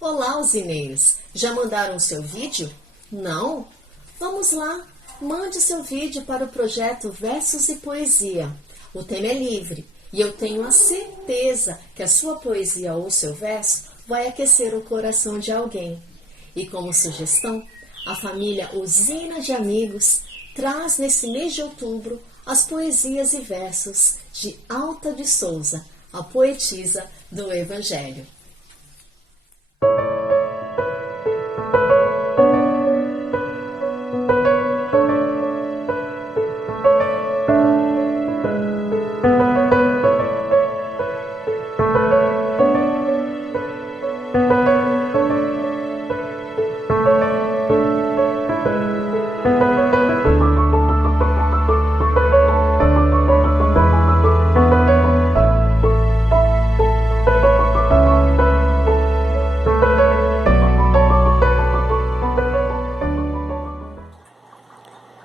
Olá, usineiros! Já mandaram o seu vídeo? Não? Vamos lá! Mande seu vídeo para o projeto Versos e Poesia. O tema é livre e eu tenho a certeza que a sua poesia ou seu verso vai aquecer o coração de alguém. E como sugestão, a família Usina de Amigos traz nesse mês de outubro as poesias e versos de Alta de Souza, a poetisa do Evangelho.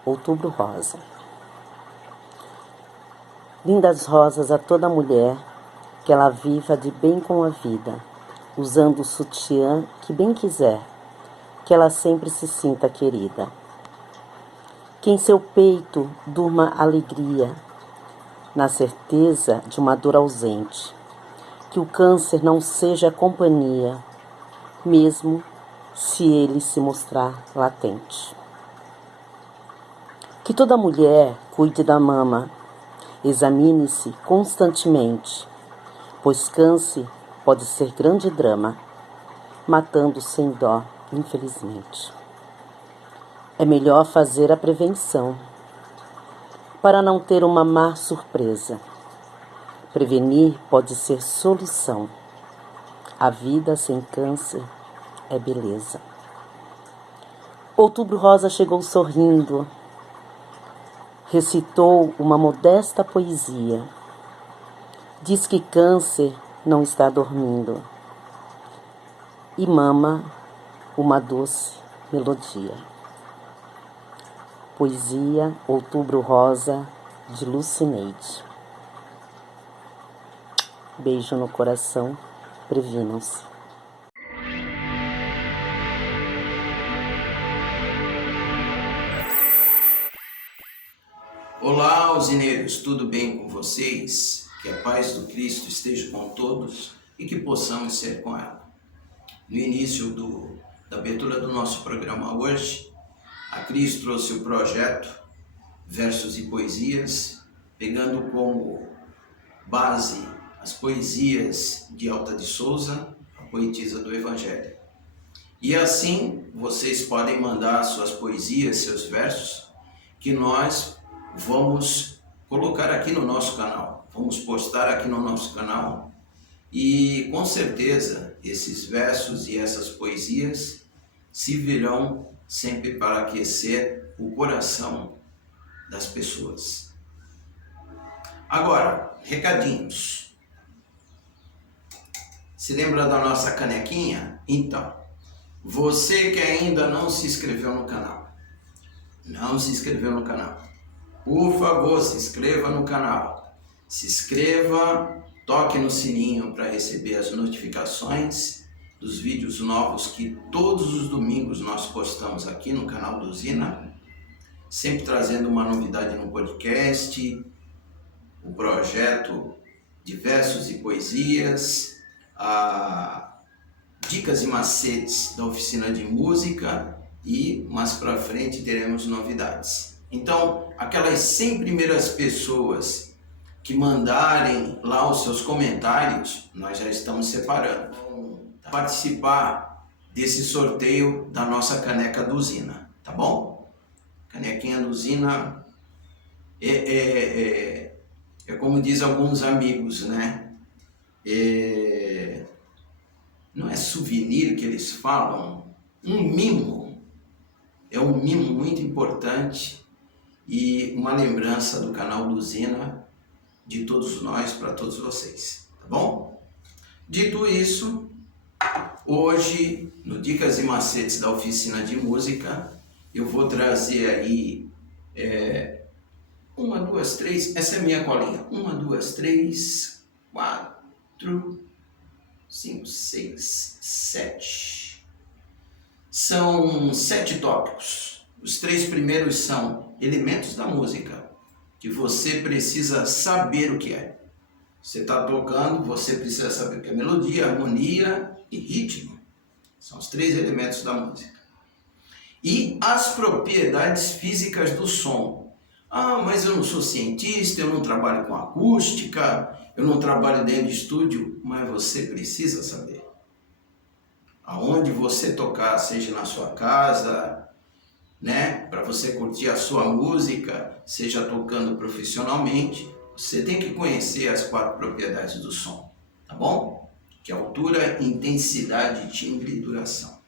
Outubro Rosa. Lindas rosas a toda mulher, que ela viva de bem com a vida, usando o sutiã que bem quiser, que ela sempre se sinta querida. Que em seu peito durma alegria, na certeza de uma dor ausente, que o câncer não seja companhia, mesmo se ele se mostrar latente. Que toda mulher cuide da mama, examine-se constantemente, pois câncer pode ser grande drama, matando sem dó, infelizmente. É melhor fazer a prevenção, para não ter uma má surpresa. Prevenir pode ser solução. A vida sem câncer é beleza. Outubro Rosa chegou sorrindo, recitou uma modesta poesia. Diz que câncer não está dormindo e mama uma doce melodia. Poesia Outubro Rosa, de Lucineide. Beijo no coração, previnam-se. Olá, usineiros, tudo bem com vocês? Que a paz do Cristo esteja com todos e que possamos ser com ela. No início da abertura do nosso programa hoje, a Cris trouxe o projeto Versos e Poesias, pegando como base as poesias de Alta de Souza, a poetisa do Evangelho. E assim, vocês podem mandar suas poesias, seus versos, que nós vamos colocar aqui no nosso canal, vamos postar aqui no nosso canal e com certeza esses versos e essas poesias se virão sempre para aquecer o coração das pessoas. Agora, recadinhos. Se lembra da nossa canequinha? Então, você que ainda não se inscreveu no canal, por favor, se inscreva no canal. Se inscreva, toque no sininho para receber as notificações dos vídeos novos que todos os domingos nós postamos aqui no canal do Usina, sempre trazendo uma novidade no podcast, o projeto de versos e poesias, dicas e macetes da oficina de música e mais para frente teremos novidades. Então, aquelas 100 primeiras pessoas que mandarem lá os seus comentários, nós já estamos separando. Participar desse sorteio da nossa caneca do Usina, tá bom? Canequinha do Usina é como diz alguns amigos, né? Não é souvenir que eles falam, um mimo. É um mimo muito importante e uma lembrança do canal do Usina, de todos nós, para todos vocês, tá bom? Dito isso, hoje, no Dicas e Macetes da Oficina de Música, eu vou trazer aí 1, 2, 3, essa é a minha colinha, 1, 2, 3, 4, 5, 6, 7. São 7 tópicos. Os 3 primeiros são elementos da música, que você precisa saber o que é. Você está tocando, você precisa saber o que é melodia, harmonia e ritmo. São os 3 elementos da música. E as propriedades físicas do som. Ah, mas eu não sou cientista, eu não trabalho com acústica, eu não trabalho dentro de estúdio, mas você precisa saber. Aonde você tocar, seja na sua casa, né, para você curtir a sua música, seja tocando profissionalmente, você tem que conhecer as 4 propriedades do som, tá bom? Que é altura, intensidade, timbre e duração.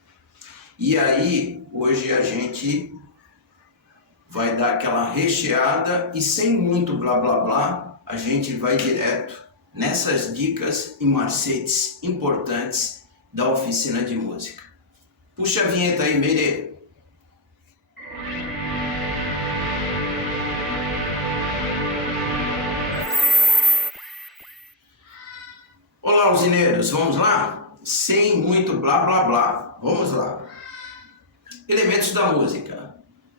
E aí, hoje a gente vai dar aquela recheada e sem muito blá blá blá, a gente vai direto nessas dicas e macetes importantes da oficina de música. Puxa a vinheta aí, Meire. Olá, usineiros, vamos lá? Sem muito blá blá blá, vamos lá. Elementos da música: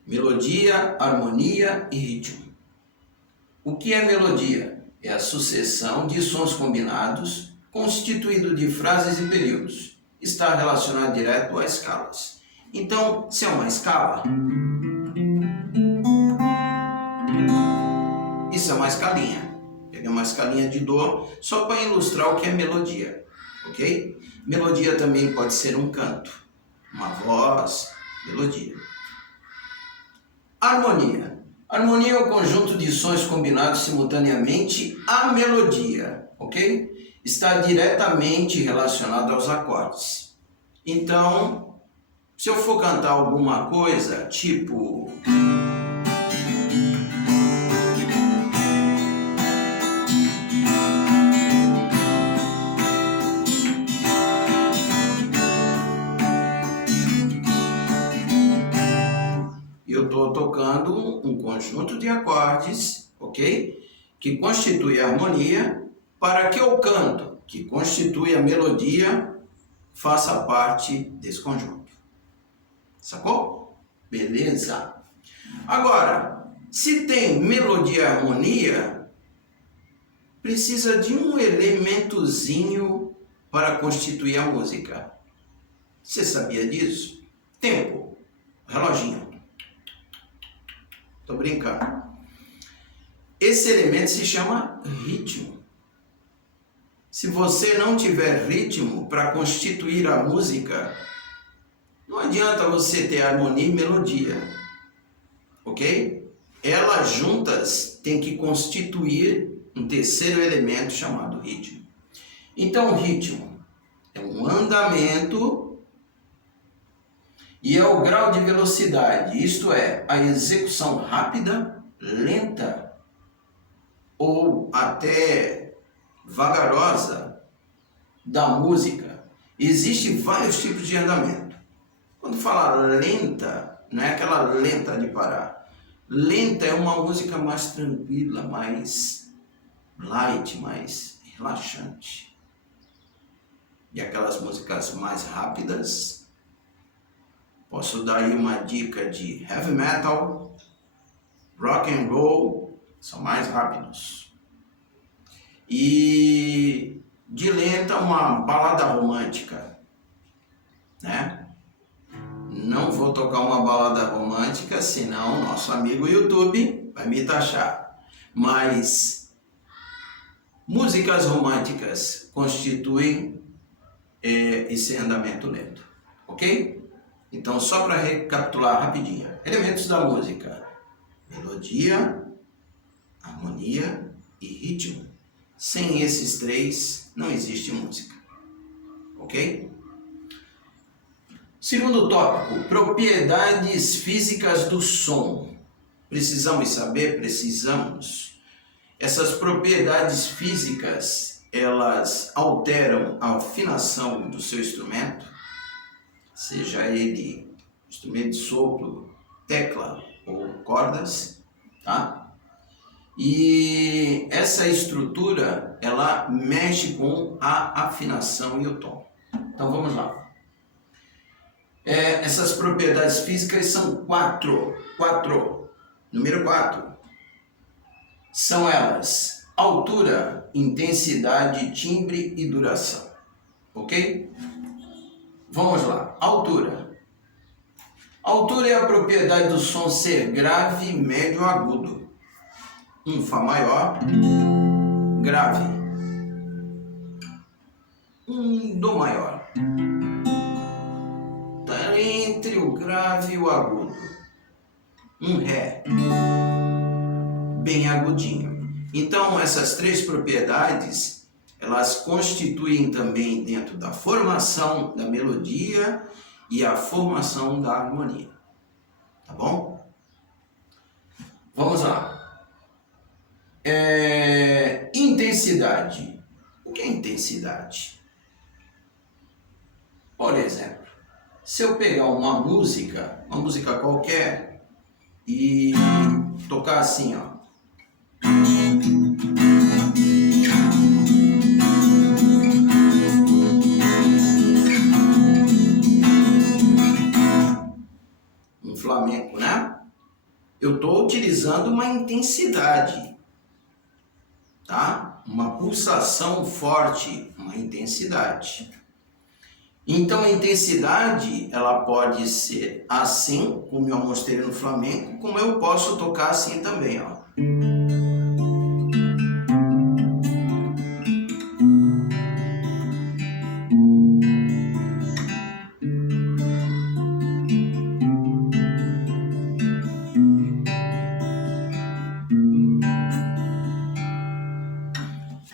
melodia, harmonia e ritmo. O que é melodia? É a sucessão de sons combinados, constituído de frases e períodos. Está relacionado direto a escalas. Então, se é uma escala, isso é uma escalinha. Peguei uma escalinha de dó só para ilustrar o que é melodia, ok? Melodia também pode ser um canto, uma voz, melodia. Harmonia. Harmonia é o conjunto de sons combinados simultaneamente à melodia, ok? Está diretamente relacionado aos acordes. Então, se eu for cantar alguma coisa, tipo... eu estou tocando um conjunto de acordes, ok? Que constitui a harmonia, para que o canto, que constitui a melodia, faça parte desse conjunto. Sacou? Beleza. Agora, se tem melodia e harmonia, precisa de um elementozinho para constituir a música. Você sabia disso? Tempo. Reloginho. Tô brincando. Esse elemento se chama ritmo. Se você não tiver ritmo para constituir a música, não adianta você ter harmonia e melodia, ok? Elas juntas têm que constituir um terceiro elemento chamado ritmo. Então, o ritmo é um andamento e é o grau de velocidade, isto é, a execução rápida, lenta ou até vagarosa da música. Existem vários tipos de andamento. Quando fala lenta, não é aquela lenta de parar. Lenta é uma música mais tranquila, mais light, mais relaxante. E aquelas músicas mais rápidas, posso dar aí uma dica de heavy metal, rock and roll, são mais rápidos. E de lenta, uma balada romântica, né? Não vou tocar uma balada romântica, senão nosso amigo YouTube vai me taxar. Mas músicas românticas constituem esse andamento lento, ok? Então, só para recapitular rapidinho. Elementos da música: melodia, harmonia e ritmo. Sem esses 3, não existe música. Ok? Segundo tópico, propriedades físicas do som. Precisamos saber? Precisamos. Essas propriedades físicas, elas alteram a afinação do seu instrumento, seja ele instrumento de sopro, tecla ou cordas, tá? E essa estrutura, ela mexe com a afinação e o tom. Então vamos lá. Essas propriedades físicas são quatro. Número 4. São elas: altura, intensidade, timbre e duração. Ok? Vamos lá. Altura. Altura é a propriedade do som ser grave, médio ou agudo. Um Fá maior, grave. Um Dó maior. Está entre o grave e o agudo. Um Ré, bem agudinho. Então, essas três propriedades, elas constituem também dentro da formação da melodia e a formação da harmonia. Tá bom? Vamos lá. Intensidade. O que é intensidade? Por exemplo, se eu pegar uma música qualquer e tocar assim, ó. Um flamenco, né? Eu estou utilizando uma intensidade, tá? Uma pulsação forte, uma intensidade. Então a intensidade, ela pode ser assim, como eu mostrei no flamenco, como eu posso tocar assim também, ó.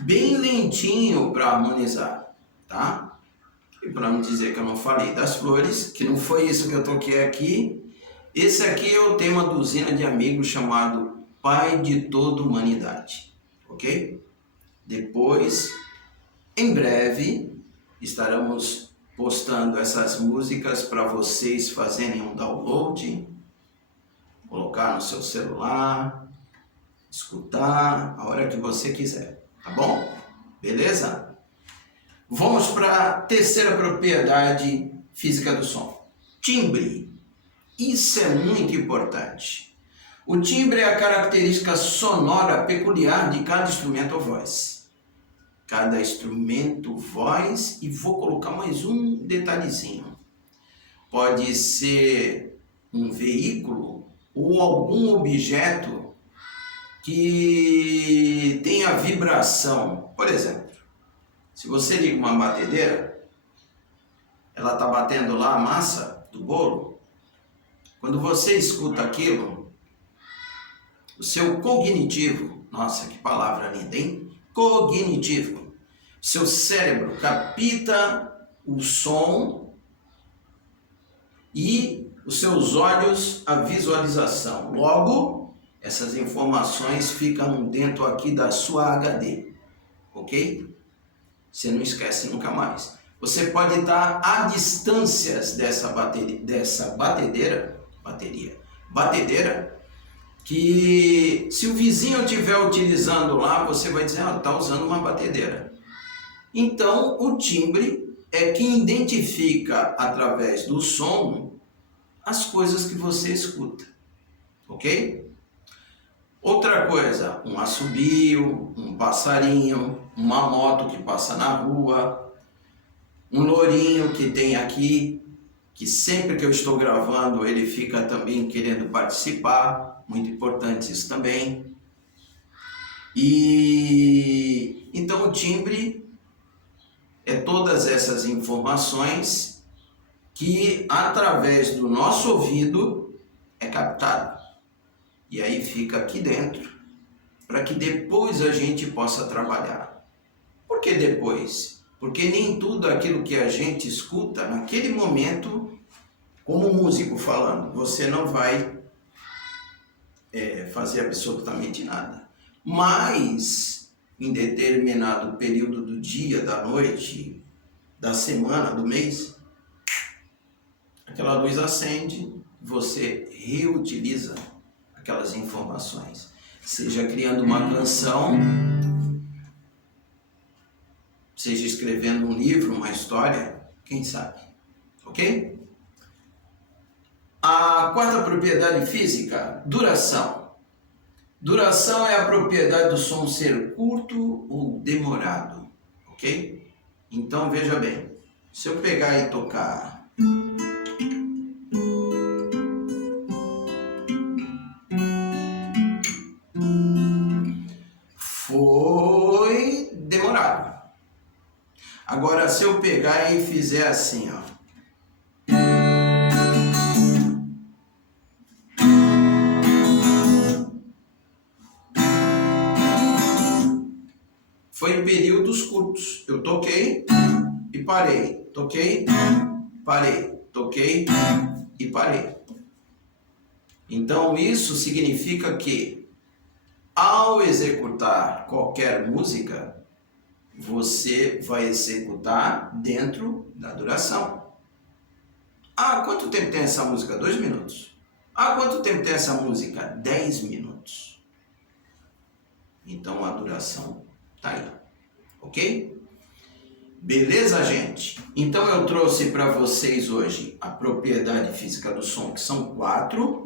Bem lentinho para harmonizar, tá? E para não dizer que eu não falei das flores, que não foi isso que eu toquei aqui, esse aqui é o tema do Usina de Amigos chamado Pai de Toda Humanidade, ok? Depois, em breve, estaremos postando essas músicas para vocês fazerem um download, colocar no seu celular, escutar a hora que você quiser, tá bom? Beleza? Vamos para a terceira propriedade física do som. Timbre. Isso é muito importante. O timbre é a característica sonora peculiar de cada instrumento ou voz. Cada instrumento, voz, e vou colocar mais um detalhezinho. Pode ser um veículo ou algum objeto que tenha vibração. Por exemplo, se você liga uma batedeira, ela está batendo lá a massa do bolo. Quando você escuta aquilo, o seu cognitivo, nossa, que palavra linda, hein? Cognitivo. Seu cérebro capta o som e os seus olhos a visualização. Logo, essas informações ficam dentro aqui da sua HD, ok? Você não esquece nunca mais. Você pode estar a distâncias dessa batedeira, que se o vizinho estiver utilizando lá, você vai dizer, está usando uma batedeira. Então, o timbre é quem identifica através do som as coisas que você escuta, ok? Outra coisa, um assobio, um passarinho, uma moto que passa na rua, um lourinho que tem aqui, que sempre que eu estou gravando ele fica também querendo participar, muito importante isso também. E então o timbre é todas essas informações que através do nosso ouvido é captado. E aí fica aqui dentro, para que depois a gente possa trabalhar. Por que depois? Porque nem tudo aquilo que a gente escuta naquele momento, como músico falando, você não vai fazer absolutamente nada. Mas, em determinado período do dia, da noite, da semana, do mês, aquela luz acende, você reutiliza aquelas informações. seja criando uma canção, seja escrevendo um livro, uma história, quem sabe, ok? A quarta propriedade física, duração. Duração é a propriedade do som ser curto ou demorado, ok? Então veja bem, se eu pegar e tocar foi demorado. Agora se eu pegar e fizer assim, ó, foi em períodos curtos. Eu toquei e parei, toquei, parei, toquei e parei. Então isso significa que ao executar qualquer música, você vai executar dentro da duração. Ah, quanto tempo tem essa música? 2 minutos. Ah, quanto tempo tem essa música? 10 minutos. Então a duração tá aí, ok? Beleza, gente? Então eu trouxe para vocês hoje a propriedade física do som, que são 4.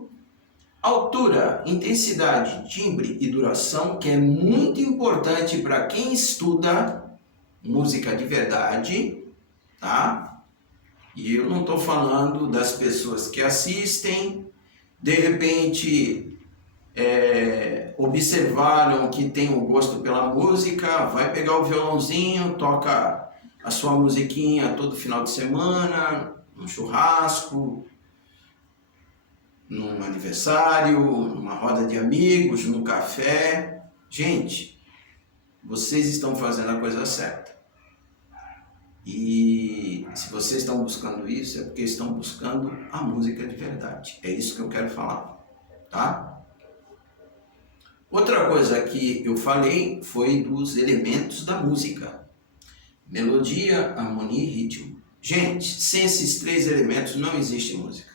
Altura, intensidade, timbre e duração, que é muito importante para quem estuda música de verdade, tá? E eu não estou falando das pessoas que assistem, de repente observaram que tem um gosto pela música, vai pegar o violãozinho, toca a sua musiquinha todo final de semana, num churrasco, num aniversário, numa roda de amigos, num café. Gente, vocês estão fazendo a coisa certa. E se vocês estão buscando isso, é porque estão buscando a música de verdade. É isso que eu quero falar, tá? Outra coisa que eu falei foi dos elementos da música. Melodia, harmonia e ritmo. Gente, sem esses 3 elementos não existe música.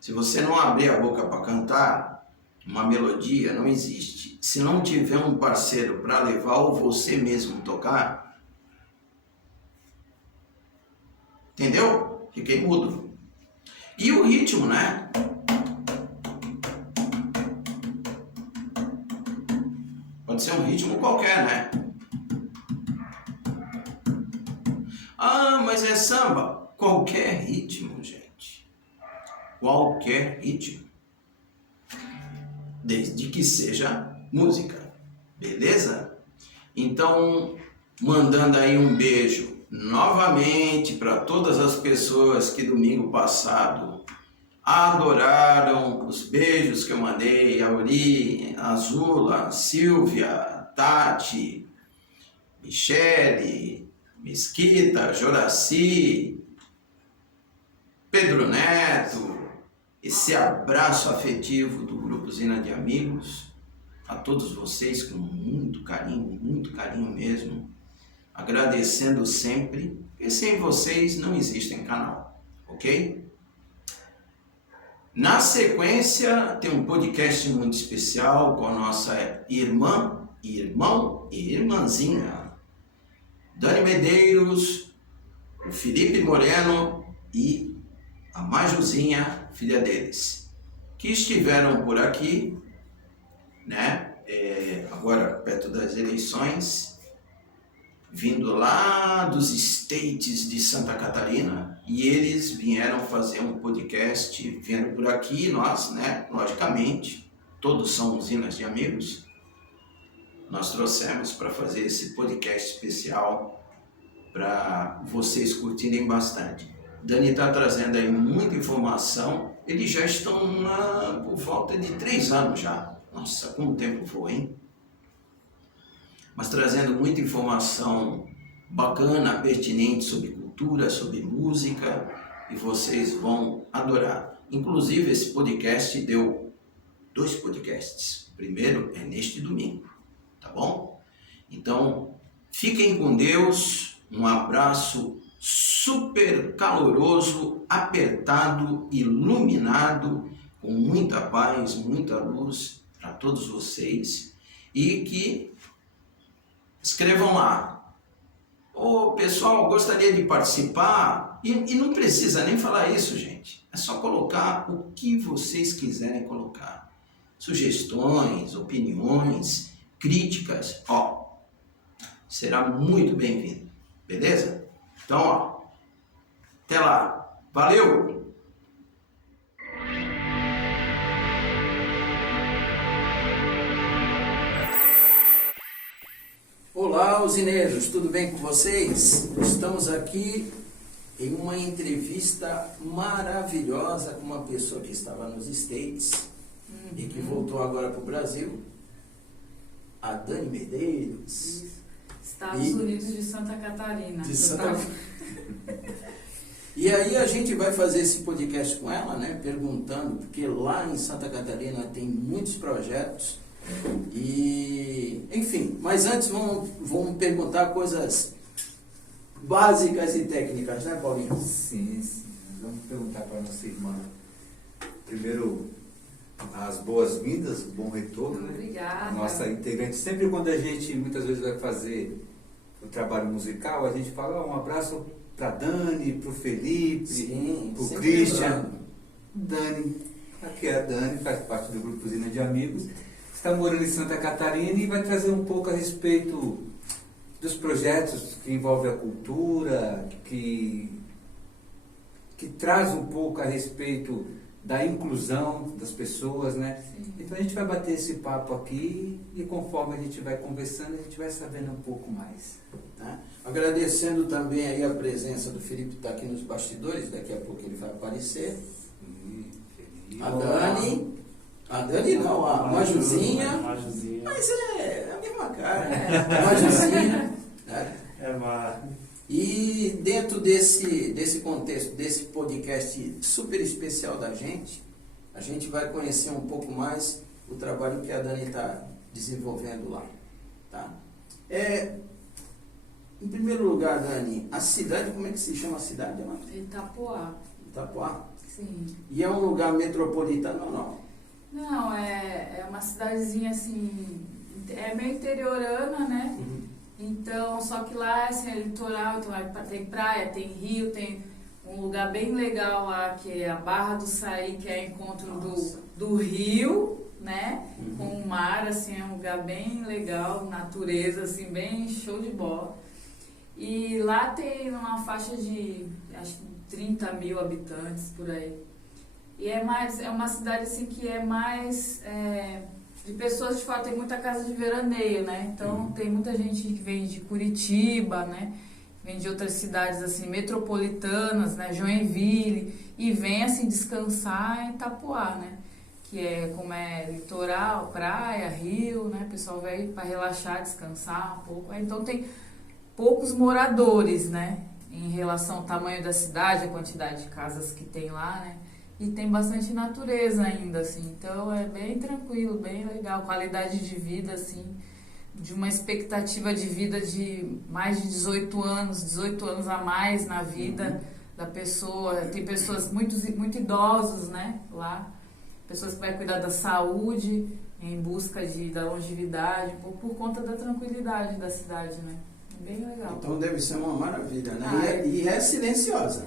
Se você não abrir a boca para cantar, uma melodia não existe. Se não tiver um parceiro para levar ou você mesmo tocar, entendeu? Fiquei mudo. E o ritmo, né? Pode ser um ritmo qualquer, né? Ah, mas é samba. Qualquer ritmo, gente. Qualquer ritmo. Desde que seja música. Beleza? Então, mandando aí um beijo novamente para todas as pessoas que domingo passado adoraram os beijos que eu mandei, a Uri, a Azula, Silvia, Tati, Michele, Mesquita, Joraci, Pedro Neto, esse abraço afetivo do Grupo Zina de Amigos, a todos vocês com muito carinho mesmo, agradecendo sempre, porque sem vocês não existe canal, ok? Na sequência, tem um podcast muito especial com a nossa irmã, irmão e irmãzinha, Dani Medeiros, o Felipe Moreno e a Majuzinha, filha deles, que estiveram por aqui, né? Agora perto das eleições, vindo lá dos States de Santa Catarina, e eles vieram fazer um podcast, vieram por aqui, nós, né? Logicamente, todos são usinas de amigos, nós trouxemos para fazer esse podcast especial para vocês curtirem bastante. Dani está trazendo aí muita informação. Eles já estão por volta de 3 anos já. Nossa, como o tempo voa, hein? Mas trazendo muita informação bacana, pertinente sobre cultura, sobre música, e vocês vão adorar. Inclusive, esse podcast deu 2 podcasts. O primeiro é neste domingo, tá bom? Então, fiquem com Deus. Um abraço super caloroso, apertado, iluminado, com muita paz, muita luz para a todos vocês e que escrevam lá. Ô, pessoal, gostaria de participar? E não precisa nem falar isso, gente. É só colocar o que vocês quiserem colocar. Sugestões, opiniões, críticas, ó, será muito bem-vindo, beleza? Então, ó, até lá. Valeu! Olá, usineiros, tudo bem com vocês? Estamos aqui em uma entrevista maravilhosa com uma pessoa que estava nos States e que voltou agora para o Brasil, a Dani Medeiros. Estados Unidos de Santa Catarina. E aí a gente vai fazer esse podcast com ela, né? Perguntando, porque lá em Santa Catarina tem muitos projetos. E, enfim, mas antes vamos perguntar coisas básicas e técnicas, né, Paulinho? Sim. Vamos perguntar para a nossa irmã. Primeiro, as boas-vindas, o bom retorno, né? Obrigada. A nossa integrante. Sempre quando a gente, muitas vezes, vai fazer o trabalho musical, a gente fala um abraço para Dani, para o Felipe, para o Christian. Dani, aqui é a Dani, faz parte do grupo Usina de Amigos. Está morando em Santa Catarina e vai trazer um pouco a respeito dos projetos que envolvem a cultura, que traz um pouco a respeito da inclusão das pessoas, né? Sim. Então a gente vai bater esse papo aqui e conforme a gente vai conversando, a gente vai sabendo um pouco mais. Tá? Agradecendo também aí a presença do Felipe, que está aqui nos bastidores, daqui a pouco ele vai aparecer. Felipe. A Dani não, a Majuzinha. Majuzinha. Mas é a mesma cara. Majuzinha. Né? E dentro desse contexto, desse podcast super especial da gente, a gente vai conhecer um pouco mais o trabalho que a Dani está desenvolvendo lá. Tá? Em primeiro lugar, Dani, a cidade, como é que se chama a cidade lá? Itapoá. Itapoá. Sim. E é um lugar metropolitano ou não? Não, é uma cidadezinha assim, é meio interiorana, né? Uhum. Então, só que lá assim, é litoral, então tem praia, tem rio, tem um lugar bem legal lá, que é a Barra do Saí, que é encontro do rio, né? Uhum. Com o mar, assim, é um lugar bem legal, natureza, assim, bem show de bola. E lá tem uma faixa de, acho que 30 mil habitantes, por aí. E é uma cidade assim que é mais de pessoas de fora, tem muita casa de veraneio, né? Então tem muita gente que vem de Curitiba, né? Vem de outras cidades assim metropolitanas, né? Joinville, e vem assim descansar em Itapoá, né? Que é como é litoral, praia, rio, né? O pessoal vai para relaxar, descansar um pouco. Então tem poucos moradores, né? Em relação ao tamanho da cidade, a quantidade de casas que tem lá, né? E tem bastante natureza ainda, assim, então é bem tranquilo, bem legal, qualidade de vida, assim, de uma expectativa de vida de mais de 18 anos a mais na vida da pessoa. Tem pessoas muito idosos, né, lá, pessoas que vão cuidar da saúde, em busca da longevidade, por conta da tranquilidade da cidade, né, é bem legal. Então deve ser uma maravilha, né? E é silenciosa.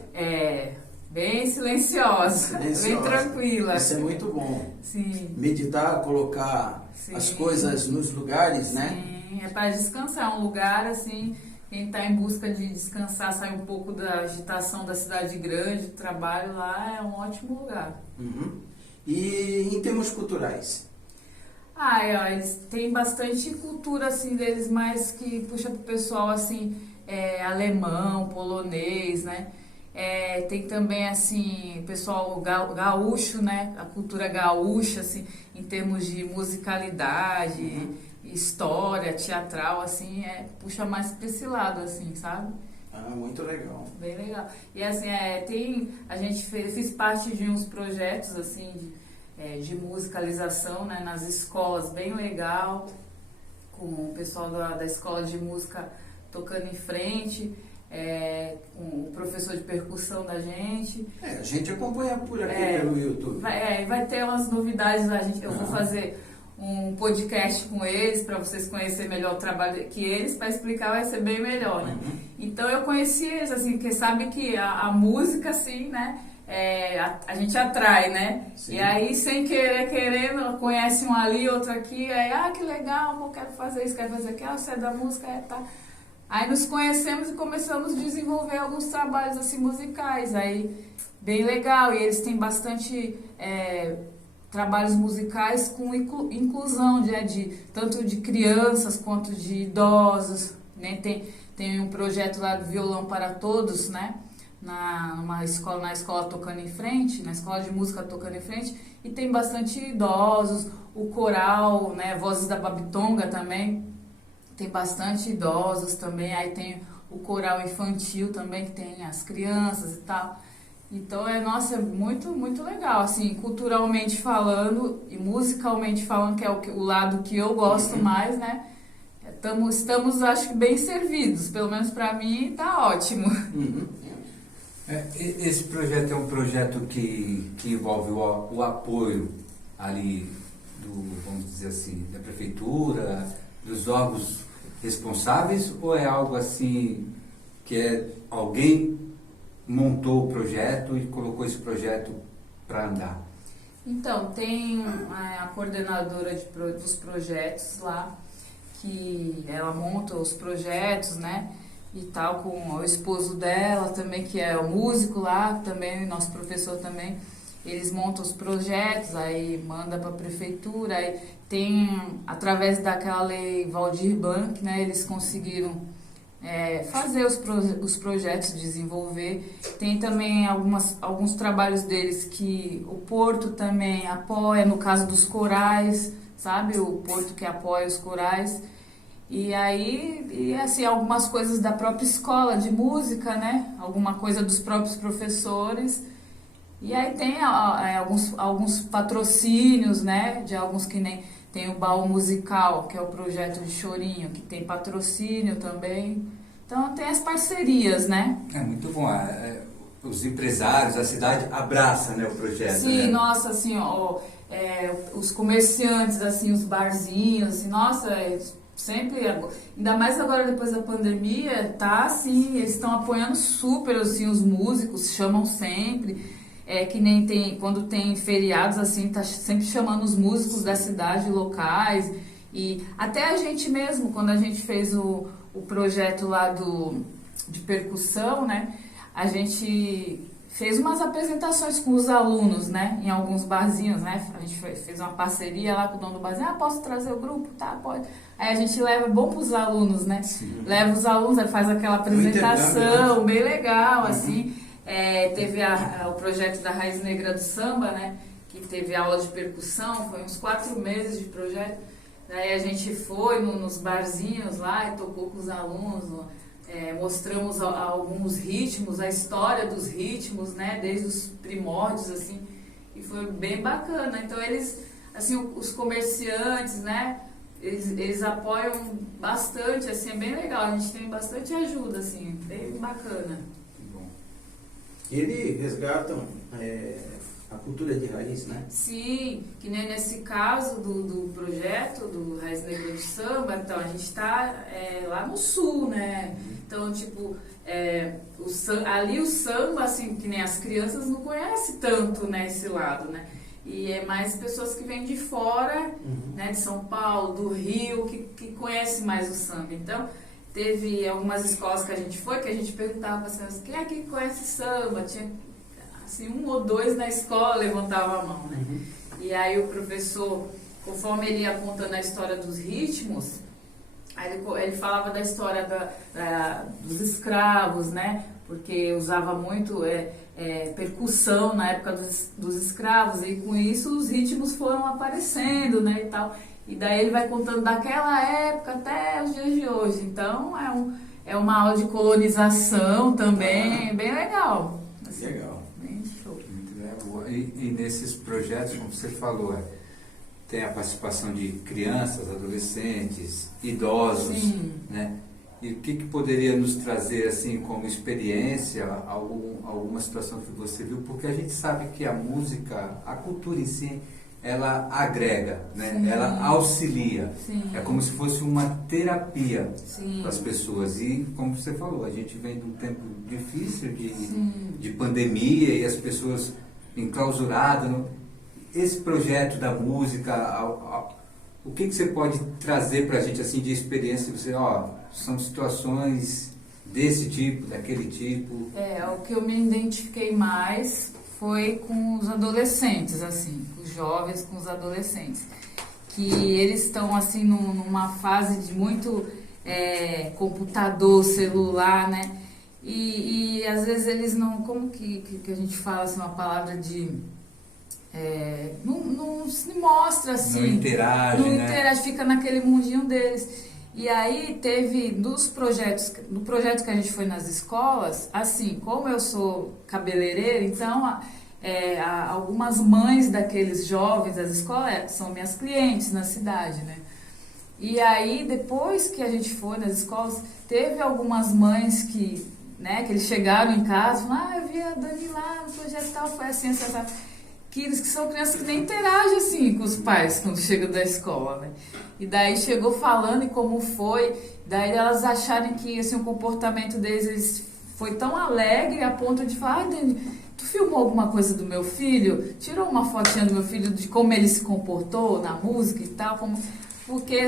Bem silenciosa, bem tranquila. Isso é muito bom. Sim. Meditar, colocar as coisas nos lugares, né? Sim, é para descansar. Um lugar assim, quem está em busca de descansar, sair um pouco da agitação da cidade grande, do trabalho lá, é um ótimo lugar. Uhum. E em termos culturais? Eles têm bastante cultura assim deles, mais que puxa pro pessoal assim, alemão, polonês, né? Tem também assim o pessoal gaúcho, né? A cultura gaúcha assim, em termos de musicalidade, história, teatral, assim, puxa mais para esse lado, assim, sabe? Muito legal. Bem legal. E assim, fiz parte de uns projetos assim de musicalização, né, nas escolas, bem legal, com o pessoal da escola de música tocando em frente. Com o professor de percussão da gente. A gente acompanha por aqui pelo YouTube. Vai ter umas novidades lá. Eu vou fazer um podcast com eles para vocês conhecerem melhor o trabalho que eles, para explicar vai ser bem melhor, né? Então eu conheci eles, assim, porque sabe que a música, assim, né? A gente atrai, né? Sim. E aí, sem querer, querendo, conhece um ali, outro aqui, aí, que legal, eu quero fazer isso, quero fazer aquilo, você é da música, tá. Aí nos conhecemos e começamos a desenvolver alguns trabalhos, assim, musicais, aí, bem legal, e eles têm bastante trabalhos musicais com inclusão, tanto de crianças quanto de idosos, né? Tem um projeto lá do Violão para Todos, né? Na escola Tocando em Frente, na escola de música Tocando em Frente, e tem bastante idosos, o coral, né, Vozes da Babitonga também, tem bastante idosos também, aí tem o coral infantil também, que tem as crianças e tal. Então, nossa, é muito, muito legal, assim, culturalmente falando e musicalmente falando, que é o lado que eu gosto mais, né? Estamos, acho que, bem servidos, pelo menos para mim, tá ótimo. Esse projeto é um projeto que envolve o apoio ali vamos dizer assim, da prefeitura, dos órgãos responsáveis, ou é algo assim que alguém montou o projeto e colocou esse projeto para andar? Então, tem a coordenadora dos projetos lá, que ela monta os projetos, né? E tal, com o esposo dela também, que é o músico lá, também, nosso professor também. Eles montam os projetos, aí manda para a prefeitura, aí tem, através daquela lei Valdir Blanc, né, eles conseguiram fazer os projetos, desenvolver. Tem também alguns trabalhos deles que o Porto também apoia, no caso dos corais, sabe? O Porto que apoia os corais. E aí, assim, algumas coisas da própria escola de música, né? Alguma coisa dos próprios professores. E aí tem alguns patrocínios, né? De alguns que nem... Tem o Baú Musical, que é o projeto de Chorinho, que tem patrocínio também. Então tem as parcerias, né? É muito bom. Os empresários, a cidade abraça, né, o projeto. Sim, né? Nossa, assim, os comerciantes, assim, os barzinhos, assim, nossa... Sempre, ainda mais agora depois da pandemia, tá assim, eles estão apoiando super, assim, os músicos, chamam sempre, que nem quando tem feriados, assim, tá sempre chamando os músicos da cidade, locais, e até a gente mesmo, quando a gente fez o projeto lá de percussão, né, a gente fez umas apresentações com os alunos, né, em alguns barzinhos, né, a gente fez uma parceria lá com o dono do barzinho, posso trazer o grupo? Tá, pode. Aí a gente leva, bom para os alunos, né? Sim. Leva os alunos, aí faz aquela apresentação bem legal, assim. Teve o projeto da Raiz Negra do Samba, né? Que teve aula de percussão, foi uns 4 meses de projeto. Daí a gente foi nos barzinhos lá e tocou com os alunos, mostramos alguns ritmos, a história dos ritmos, né? Desde os primórdios, assim. E foi bem bacana. Então eles, assim, os comerciantes, né? Eles apoiam bastante, assim, é bem legal, a gente tem bastante ajuda, assim, bem bacana. Bom. E eles resgatam a cultura de raiz, né? Sim, que nem nesse caso do projeto do Raiz Negra do Samba, então a gente está lá no sul, né? Então, tipo, ali o samba, assim, que nem as crianças não conhecem tanto, né, esse lado, né? E é mais pessoas que vêm de fora, né, de São Paulo, do Rio, que conhecem mais o samba. Então, teve algumas escolas que a gente foi, que a gente perguntava para as crianças, quem aqui conhece samba? Tinha, assim, 1 ou 2 na escola levantava a mão, né? E aí o professor, conforme ele ia contando a história dos ritmos, aí ele falava da história dos escravos, né? Porque usava muito... percussão na época dos escravos, e com isso os ritmos foram aparecendo, né, e tal. E daí ele vai contando daquela época até os dias de hoje. Então é uma aula de colonização também, bem legal. Assim, legal. Bem show. Muito legal. E nesses projetos, como você falou, tem a participação de crianças, adolescentes, idosos, Sim. né? E o que poderia nos trazer, assim, como experiência, alguma situação que você viu? Porque a gente sabe que a música, a cultura em si, ela agrega, né? Sim. Ela auxilia. Sim. É como se fosse uma terapia Sim. para as pessoas. E, como você falou, a gente vem de um tempo difícil Sim. de pandemia e as pessoas enclausuradas. Esse projeto da música, o que você pode trazer para a gente assim, de experiência? Você, são situações desse tipo, daquele tipo. O que eu me identifiquei mais foi com os adolescentes, assim, os jovens com os adolescentes, que eles estão assim numa fase de muito computador, celular, né? E às vezes eles não, como que a gente fala assim, uma palavra de não se mostra assim, não interage, né? Fica naquele mundinho deles. E aí teve no projeto que a gente foi nas escolas, assim, como eu sou cabeleireira, então algumas mães daqueles jovens das escolas são minhas clientes na cidade, né? E aí depois que a gente foi nas escolas, teve algumas mães que eles chegaram em casa e falaram, eu vi a Dani lá no projeto tal, foi assim, que são crianças que nem interagem assim com os pais quando chegam da escola, né? E daí chegou falando e como foi, daí elas acharem que assim, o comportamento deles foi tão alegre a ponto de falar, Dani, tu filmou alguma coisa do meu filho? Tirou uma fotinha do meu filho de como ele se comportou na música e tal? Porque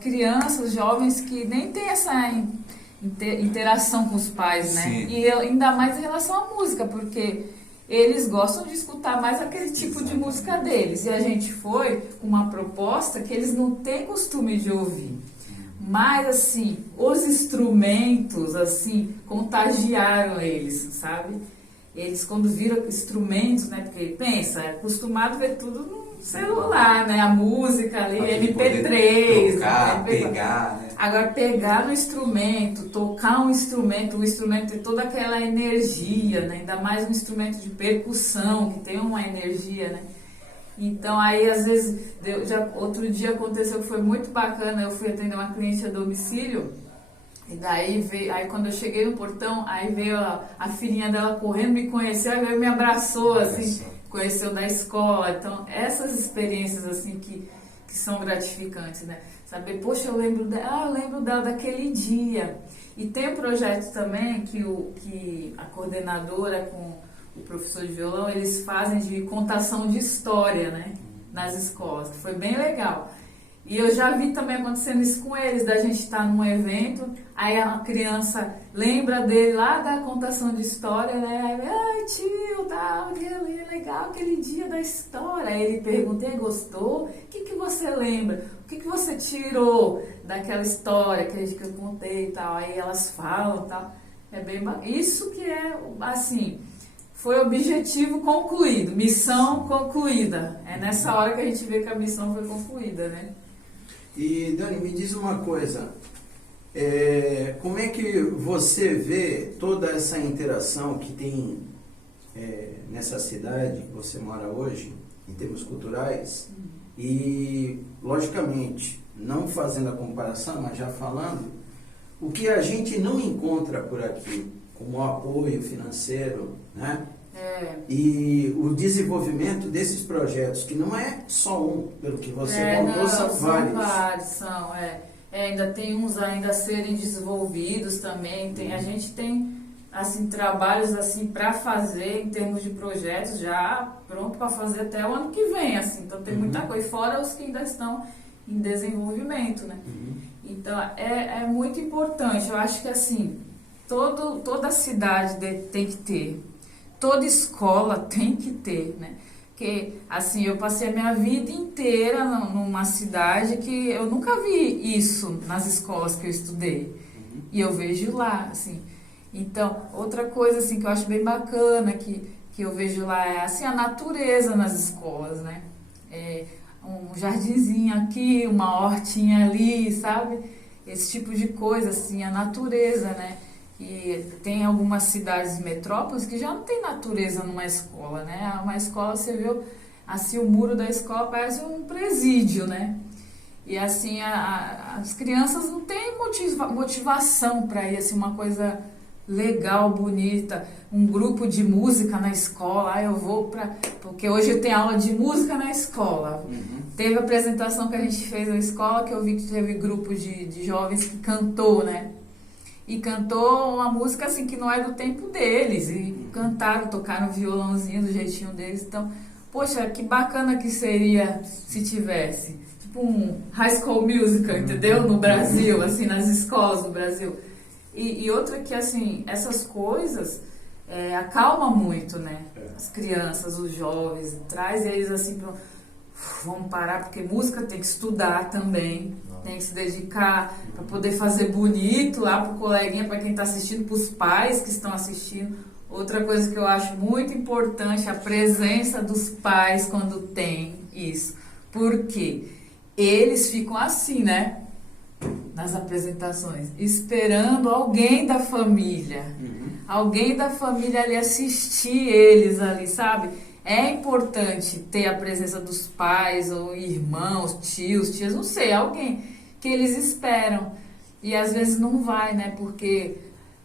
crianças, jovens que nem tem essa interação com os pais, né? Sim. E ainda mais em relação à música, porque eles gostam de escutar mais aquele tipo de música deles. E a gente foi com uma proposta que eles não têm costume de ouvir. Mas, assim, os instrumentos, assim, contagiaram eles, sabe? Eles, quando viram instrumentos, né? Porque, pensa, é acostumado a ver tudo no celular, né? A música ali, MP3. Tocar, né? pegar, né? Agora, pegar no instrumento, tocar um instrumento, o instrumento tem toda aquela energia, né? Ainda mais um instrumento de percussão, que tem uma energia, né? Então, aí, às vezes, outro dia aconteceu que foi muito bacana, eu fui atender uma cliente a domicílio, e daí, aí quando eu cheguei no portão, aí veio a filhinha dela correndo, me conheceu, aí veio, me abraçou, assim, conheceu da escola. Então, essas experiências, assim, que são gratificantes, né? Saber, poxa, eu lembro dela daquele dia. E tem um projeto também que a coordenadora com o professor de violão, eles fazem de contação de história, né? Nas escolas, que foi bem legal. E eu já vi também acontecendo isso com eles, da gente estar num evento, aí a criança lembra dele lá da contação de história, né? Aí, ai, tio, tá, legal aquele dia da história. Aí ele pergunta, gostou? O que você lembra? O que você tirou daquela história que eu contei e tal? Aí elas falam e tal. É bem bacana. Isso que é, assim, foi objetivo concluído, missão concluída. É nessa hora que a gente vê que a missão foi concluída, né? E, Dani, me diz uma coisa, como é que você vê toda essa interação que tem nessa cidade que você mora hoje, em termos culturais, e, logicamente, não fazendo a comparação, mas já falando, o que a gente não encontra por aqui, como apoio financeiro, né? E o desenvolvimento desses projetos, que não é só um, pelo que você contou, são vários. Ainda tem uns ainda a serem desenvolvidos também. A gente tem assim, trabalhos assim, para fazer em termos de projetos já pronto para fazer até o ano que vem. Assim. Então tem muita coisa, fora os que ainda estão em desenvolvimento. Né? Então é muito importante. Eu acho que assim, toda cidade tem que ter. Toda escola tem que ter, né? Porque, assim, eu passei a minha vida inteira numa cidade que eu nunca vi isso nas escolas que eu estudei. E eu vejo lá, assim. Então, outra coisa, assim, que eu acho bem bacana que eu vejo lá é, assim, a natureza nas escolas, né? Um jardinzinho aqui, uma hortinha ali, sabe? Esse tipo de coisa, assim, a natureza, né? E tem algumas cidades metrópoles que já não tem natureza numa escola, né? Uma escola, você vê, assim, o muro da escola parece um presídio, né? E, assim, as crianças não têm motivação para ir, assim, uma coisa legal, bonita. um grupo de música na escola, eu vou para... Porque hoje eu tenho aula de música na escola. Teve a apresentação que a gente fez na escola, que eu vi que teve grupo de jovens que cantou, né? E cantou uma música assim que não é do tempo deles. E cantaram, tocaram violãozinho do jeitinho deles. Então, poxa, que bacana que seria se tivesse. Tipo um High School Musical, entendeu? No Brasil, assim, nas escolas do Brasil. E outra que, assim, essas coisas acalma muito, né? As crianças, os jovens, traz eles assim para... Vamos parar, porque música tem que estudar também, tem que se dedicar para poder fazer bonito lá pro coleguinha, para quem está assistindo, para os pais que estão assistindo. Outra coisa que eu acho muito importante, a presença dos pais quando tem isso. Porque eles ficam assim, né? Nas apresentações, esperando alguém da família. Alguém da família ali assistir eles ali, sabe? É importante ter a presença dos pais, ou irmãos, tios, tias, não sei, alguém que eles esperam. E às vezes não vai, né? Porque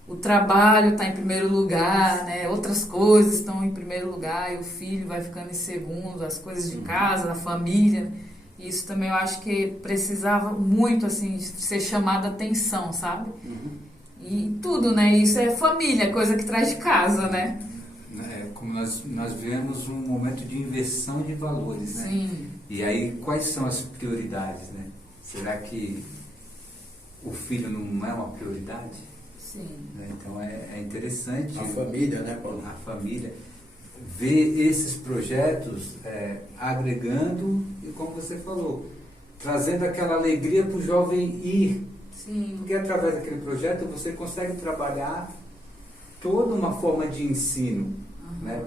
o trabalho está em primeiro lugar, né? Outras coisas estão em primeiro lugar e o filho vai ficando em segundo, as coisas de casa, da família. Isso também eu acho que precisava muito, assim, ser chamada atenção, sabe? E tudo, né? Isso é família, coisa que traz de casa, né? Como nós vivemos um momento de inversão de valores, né? Sim. E aí, quais são as prioridades, né? Será que o filho não é uma prioridade? Sim. Né? Então, é interessante... A família, né, Paulo? A família. Ver esses projetos agregando e, como você falou, trazendo aquela alegria para o jovem ir. Sim. Porque através daquele projeto você consegue trabalhar toda uma forma de ensino. Né?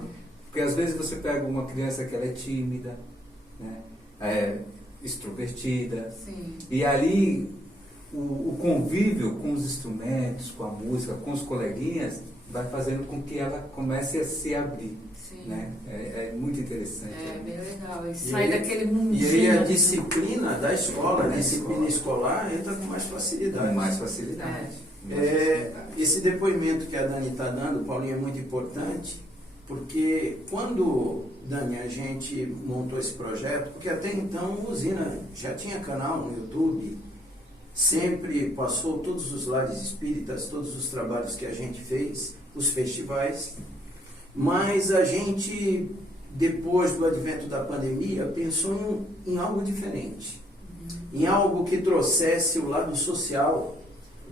Porque às vezes você pega uma criança que ela é tímida, né? Extrovertida, Sim. e ali o convívio com os instrumentos, com a música, com os coleguinhas, vai fazendo com que ela comece a se abrir. Sim. Né? É muito interessante. É bem legal. E sair daquele mundinho. E aí a disciplina da escola, a disciplina escolar entra com mais facilidade. Com mais facilidade. Esse depoimento que a Dani está dando, Paulinho, é muito importante, porque quando, Dani, a gente montou esse projeto, porque até então a Usina já tinha canal no YouTube, sempre passou todos os lares espíritas, todos os trabalhos que a gente fez, os festivais, mas a gente, depois do advento da pandemia, pensou em algo diferente, em algo que trouxesse o lado social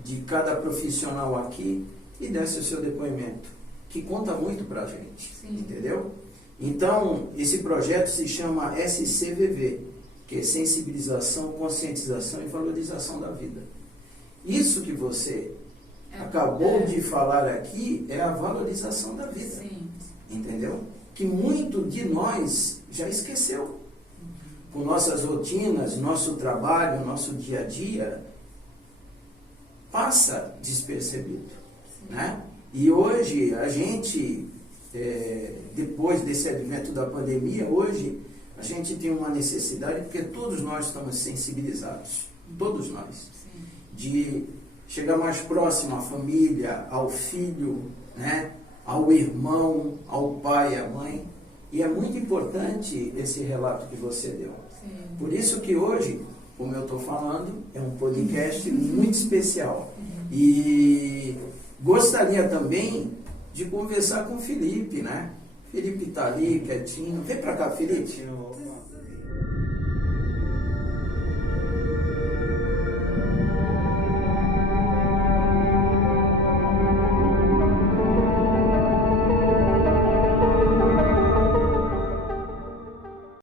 de cada profissional aqui e desse o seu depoimento, que conta muito para a gente, entendeu? Então, esse projeto se chama SCVV, que é Sensibilização, Conscientização e Valorização da Vida. Isso que você acabou de falar aqui é a valorização da vida, entendeu? Que muito de nós já esqueceu. Com nossas rotinas, nosso trabalho, nosso dia a dia, passa despercebido, né? E hoje a gente, depois desse advento da pandemia, hoje a gente tem uma necessidade, porque todos nós estamos sensibilizados, todos nós, de chegar mais próximo à família, ao filho, né? Ao irmão, ao pai, à mãe. E é muito importante esse relato que você deu. Por isso que hoje, como eu estou falando, é um podcast muito especial. E gostaria também de conversar com o Felipe, né? Felipe está ali, quietinho. Vem para cá, Felipe.